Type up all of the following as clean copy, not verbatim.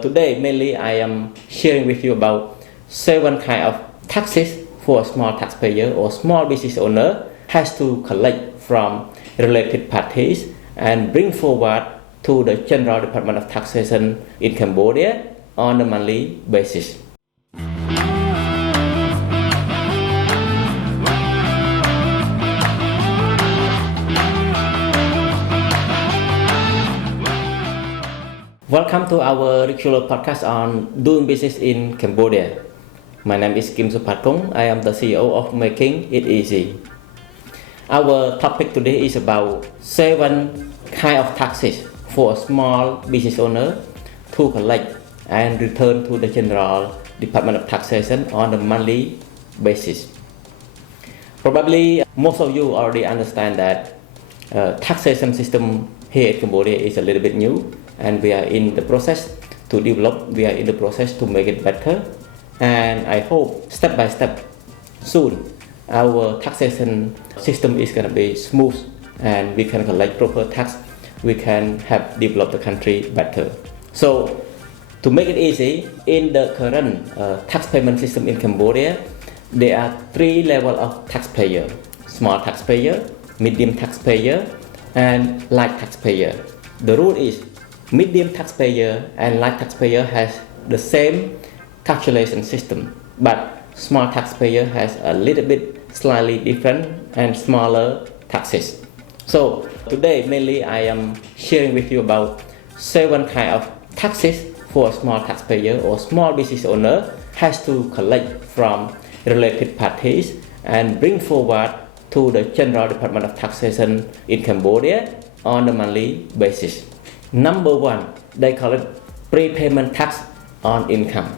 Today, mainly I am sharing with you about 7 kind of taxes for a small taxpayer or small business owner has to collect from related parties and bring forward to the General Department of Taxation in Cambodia on a monthly basis. Welcome to our regular podcast on doing business in Cambodia. My name is Kim Suphatkong. I am the CEO of Making It Easy. Our topic today is about 7 kind of taxes for a small business owner to collect and return to the General Department of Taxation on a monthly basis. Probably most of you already understand that taxation system here in Cambodia is a little bit new, and we are in the process to develop, we are in the process to make it better, and I hope step by step soon our taxation system is going to be smooth and we can collect proper tax, we can have developed the country better. So to make it easy, in the current tax payment system in Cambodia, there are 3 levels of taxpayer: small taxpayer, medium taxpayer, and light taxpayer. The rule is medium taxpayer and light taxpayer has the same calculation system, but small taxpayer has a little bit slightly different and smaller taxes. So today mainly I am sharing with you about 7 kind of taxes for a small taxpayer or small business owner has to collect from related parties and bring forward to the General Department of Taxation in Cambodia on a monthly basis. Number 1, they call it prepayment tax on income.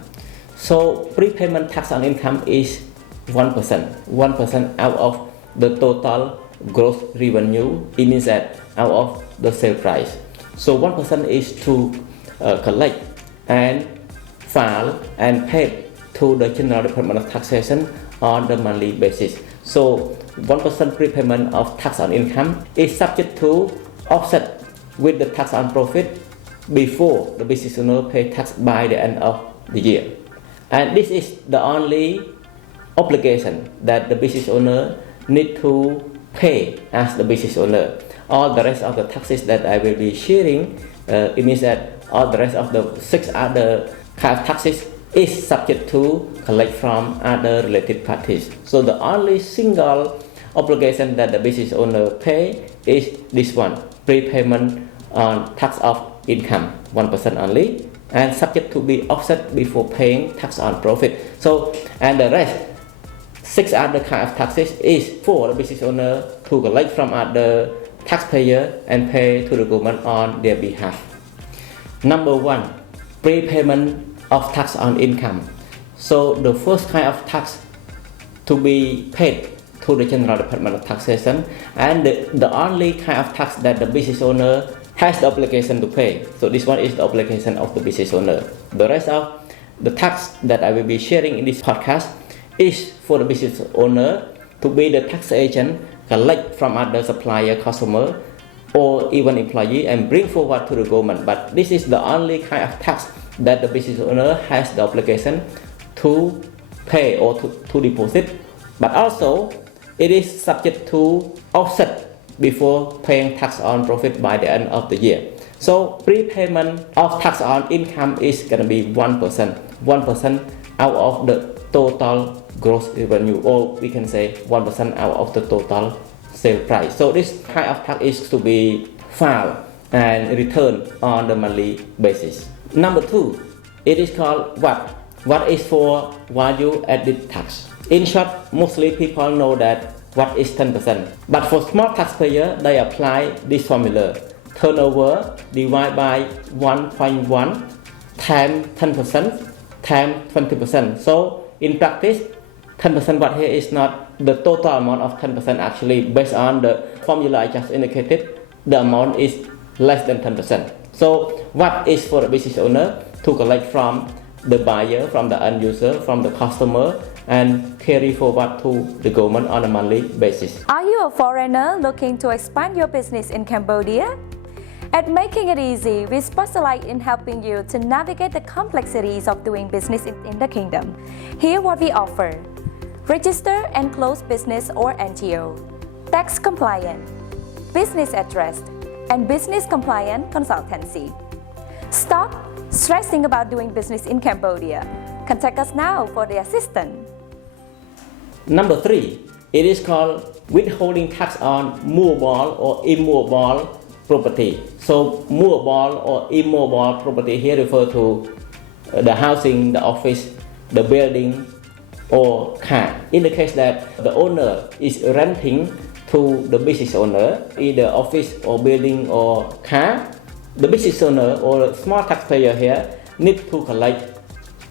So prepayment tax on income is 1% out of the total gross revenue. It means that out of the sale price. So 1% is to collect and file and pay to the General Department of Taxation on the monthly basis. So 1% prepayment of tax on income is subject to offset with the tax on profit before the business owner pay tax by the end of the year. And this is the only obligation that the business owner need to pay as the business owner. All the rest of the taxes that I will be sharing, it means that all the rest of the 6 other kind of taxes is subject to collect from other related parties. So the only single obligation that the business owner pay is this one, prepayment on tax of income, 1% only, and subject to be offset before paying tax on profit. So, and the rest 6 other kind of taxes is for the business owner to collect from other taxpayer and pay to the government on their behalf. Number 1, prepayment of tax on income. So the first kind of tax to be paid to the General Department of Taxation, and the only kind of tax that the business owner has the obligation to pay. So this one is the obligation of the business owner. The rest of the tax that I will be sharing in this podcast is for the business owner to be the tax agent, collect from other supplier, customer, or even employee and bring forward to the government. But this is the only kind of tax that the business owner has the obligation to pay or to deposit, but also it is subject to offset before paying tax on profit by the end of the year. So prepayment of tax on income is going to be 1% out of the total gross revenue, or we can say 1% out of the total sale price. So this kind of tax is to be filed and returned on the monthly basis. Number 2, it is called VAT. VAT is for value added tax. In short, mostly people know that VAT is 10%. But for small taxpayer, they apply this formula: turnover divided by 1.1 times 10% times 20%. So in practice, 10% VAT here is not the total amount of 10%. Actually, based on the formula I just indicated, the amount is less than 10%. So what is for the business owner to collect from the buyer, from the end user, from the customer, and carry forward to the government on a monthly basis. Are you a foreigner looking to expand your business in Cambodia? At Making It Easy, we specialize in helping you to navigate the complexities of doing business in the kingdom. Here what we offer: register and close business or NGO, tax compliant, business address, and business compliant consultancy. Stop stressing about doing business in Cambodia. Contact us now for the assistance. Number 3, it is called withholding tax on movable or immovable property. So movable or immobile property here refer to the housing, the office, the building, or car. In the case that the owner is renting to the business owner, either office or building or car, the business owner or small taxpayer here need to collect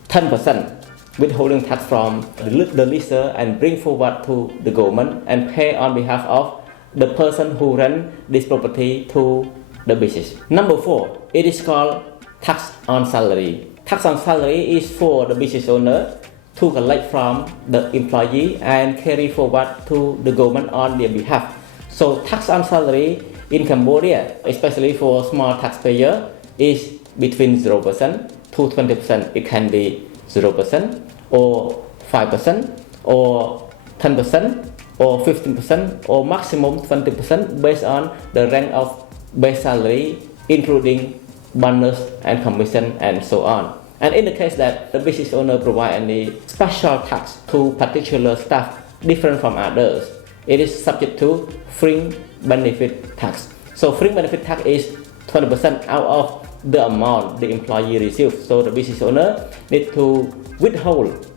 10% withholding tax from the leaser and bring forward to the government and pay on behalf of the person who rent this property to the business. Number 4, it is called tax on salary. Tax on salary is for the business owner to collect from the employee and carry forward to the government on their behalf. So tax on salary in Cambodia, especially for small taxpayer, is between 0% to 20%. It can be 0% or 5% or 10% or 15% or maximum 20% based on the rank of base salary, including bonus and commission and so on. And in the case that the business owner provide any special tax to particular staff different from others, it is subject to fringe benefit tax. So fringe benefit tax is 20% out of the amount the employee receives. So the business owner need to withhold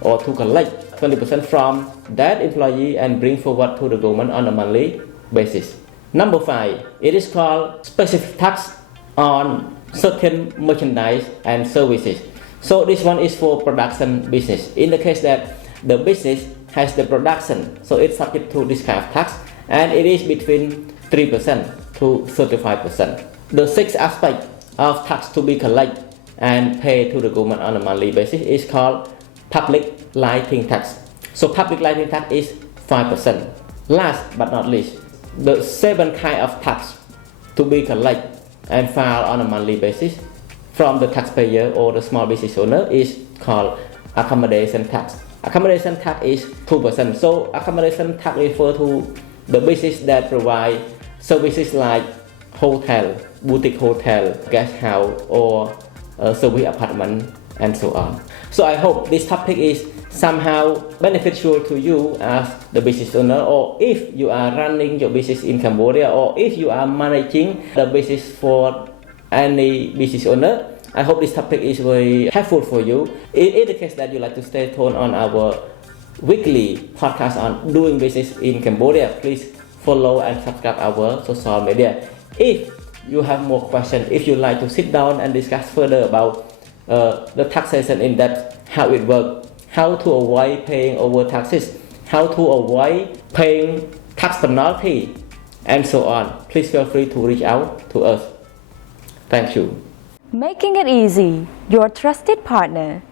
or to collect 20% from that employee and bring forward to the government on a monthly basis. Number 5, it is called specific tax on certain merchandise and services. So this one is for production business. In the case that the business has the production, so it's subject to this kind of tax, and it is between 3% to 35%. The 6th aspect of tax to be collected and paid to the government on a monthly basis is called public lighting tax. So public lighting tax is 5%. Last but not least, the 7th kind of tax to be collected and filed on a monthly basis from the taxpayer or the small business owner is called accommodation tax. Accommodation tax is 2%. So accommodation tax refers to the business that provide services like hotel, boutique hotel, guest house, or service apartment, and so on. So I hope this topic is somehow beneficial to you as the business owner, or if you are running your business in Cambodia, or if you are managing the business for any business owner. I hope this topic is very helpful for you. In the case that you like to stay tuned on our weekly podcast on doing business in Cambodia, please follow and subscribe our social media. If you have more questions, if you like to sit down and discuss further about the taxation in depth, how it works, how to avoid paying over taxes, how to avoid paying tax penalty, and so on, please feel free to reach out to us. Thank you. Making It Easy, your trusted partner.